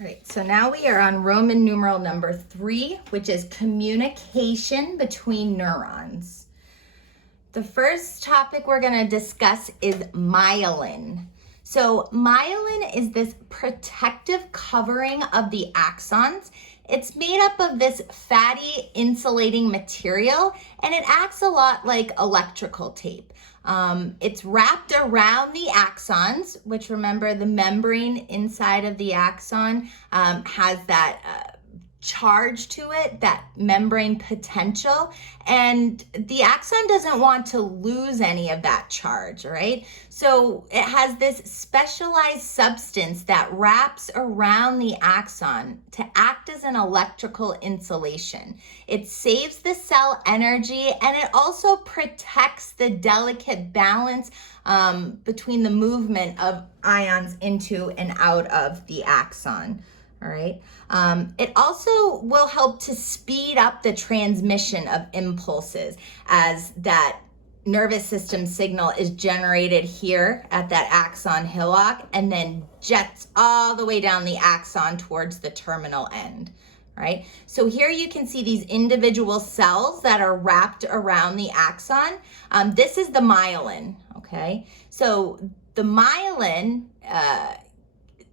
All right, so now we are on Roman numeral number 3, which is communication between neurons. The first topic we're going to discuss is myelin. So myelin is this protective covering of the axons. It's made up of this fatty insulating material, and it acts a lot like electrical tape. It's wrapped around the axons, which, remember, the membrane inside of the axon has that charge to it, that membrane potential, and the axon doesn't want to lose any of that charge, right? So it has this specialized substance that wraps around the axon to act as an electrical insulation. It saves the cell energy, and it also protects the delicate balance between the movement of ions into and out of the axon. All right. It also will help to speed up the transmission of impulses as that nervous system signal is generated here at that axon hillock and then jets all the way down the axon towards the terminal end. Right? So here you can see these individual cells that are wrapped around the axon. This is the myelin. Okay. So the myelin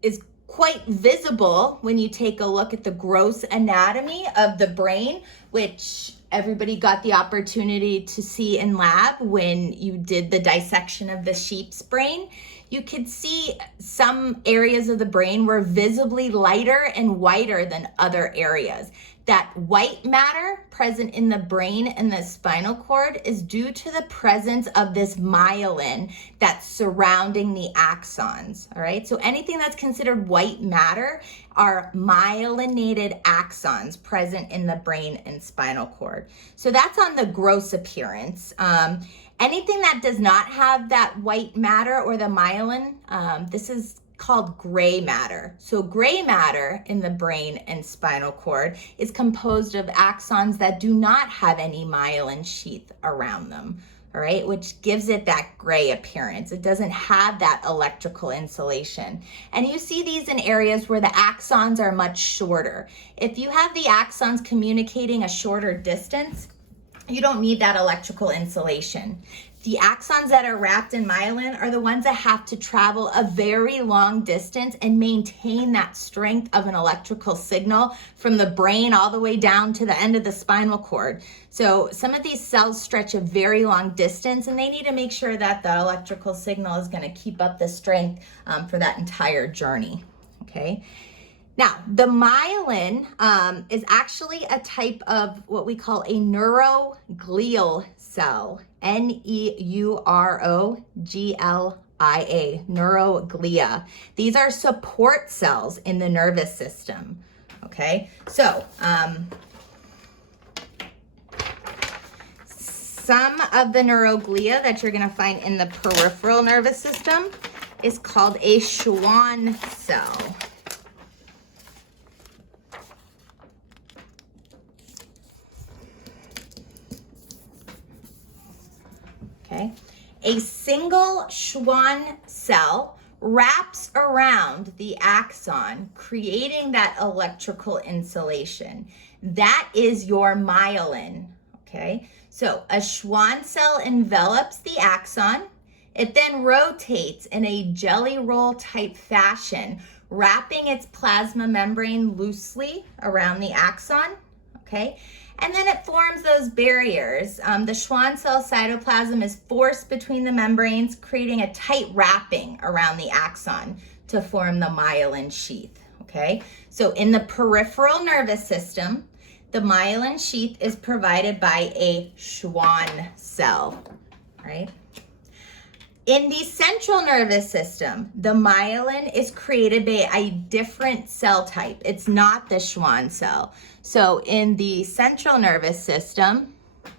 is quite visible when you take a look at the gross anatomy of the brain, which everybody got the opportunity to see in lab when you did the dissection of the sheep's brain. You could see some areas of the brain were visibly lighter and whiter than other areas. That white matter present in the brain and the spinal cord is due to the presence of this myelin that's surrounding the axons, all right? So anything that's considered white matter are myelinated axons present in the brain and spinal cord. So that's on the gross appearance. Anything that does not have that white matter or the myelin, this is called gray matter. So gray matter in the brain and spinal cord is composed of axons that do not have any myelin sheath around them, all right, which gives it that gray appearance. It doesn't have that electrical insulation. And you see these in areas where the axons are much shorter. If you have the axons communicating a shorter distance, you don't need that electrical insulation. The axons that are wrapped in myelin are the ones that have to travel a very long distance and maintain that strength of an electrical signal from the brain all the way down to the end of the spinal cord. So some of these cells stretch a very long distance, and they need to make sure that the electrical signal is going to keep up the strength for that entire journey, okay? Now, the myelin is actually a type of what we call a neuroglial cell, Neuroglia, neuroglia. These are support cells in the nervous system, okay? So, some of the neuroglia that you're gonna find in the peripheral nervous system is called a Schwann cell. Okay. A single Schwann cell wraps around the axon, creating that electrical insulation. That is your myelin, okay? So a Schwann cell envelops the axon. It then rotates in a jelly roll type fashion, wrapping its plasma membrane loosely around the axon, okay? And then it forms those barriers. The Schwann cell cytoplasm is forced between the membranes, creating a tight wrapping around the axon to form the myelin sheath, okay? So in the peripheral nervous system, the myelin sheath is provided by a Schwann cell, right? In the central nervous system, the myelin is created by a different cell type. It's not the Schwann cell. So in the central nervous system,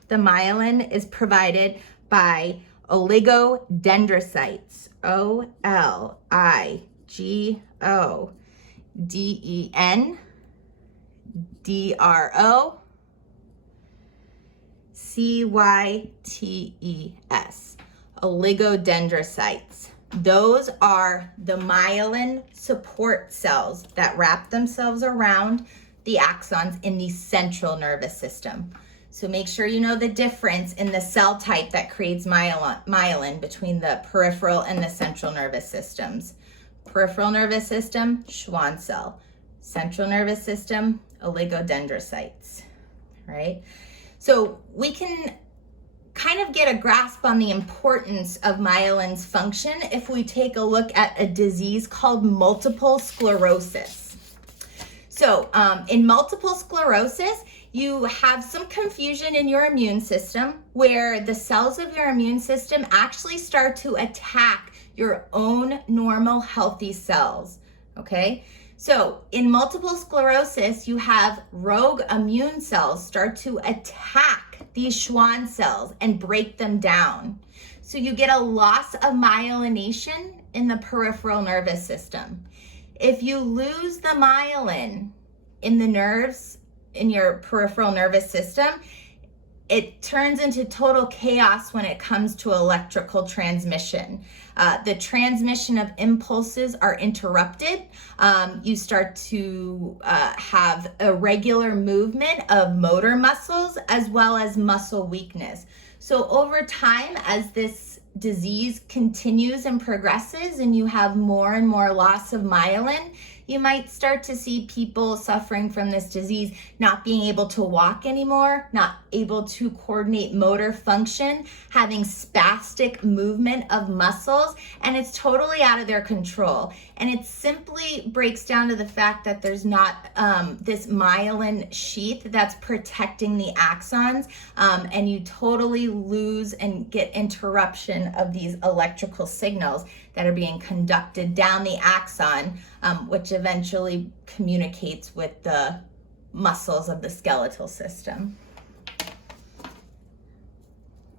the myelin is provided by oligodendrocytes, oligodendrocytes, oligodendrocytes. Those are the myelin support cells that wrap themselves around the axons in the central nervous system. So make sure you know the difference in the cell type that creates myelin between the peripheral and the central nervous systems. Peripheral nervous system, Schwann cell. Central nervous system, oligodendrocytes, right? So we can kind of get a grasp on the importance of myelin's function if we take a look at a disease called multiple sclerosis. So in multiple sclerosis, you have some confusion in your immune system where the cells of your immune system actually start to attack your own normal healthy cells, okay? So in multiple sclerosis, you have rogue immune cells start to attack these Schwann cells and break them down. So you get a loss of myelination in the peripheral nervous system. If you lose the myelin in the nerves in your peripheral nervous system, it turns into total chaos when it comes to electrical transmission. The transmission of impulses are interrupted. You start to have irregular movement of motor muscles as well as muscle weakness. So over time, as this disease continues and progresses and you have more and more loss of myelin, you might start to see people suffering from this disease not being able to walk anymore, not able to coordinate motor function, having spastic movement of muscles, and it's totally out of their control. And it simply breaks down to the fact that there's not this myelin sheath that's protecting the axons, and you totally lose and get interruption of these electrical signals that are being conducted down the axon, which eventually communicates with the muscles of the skeletal system.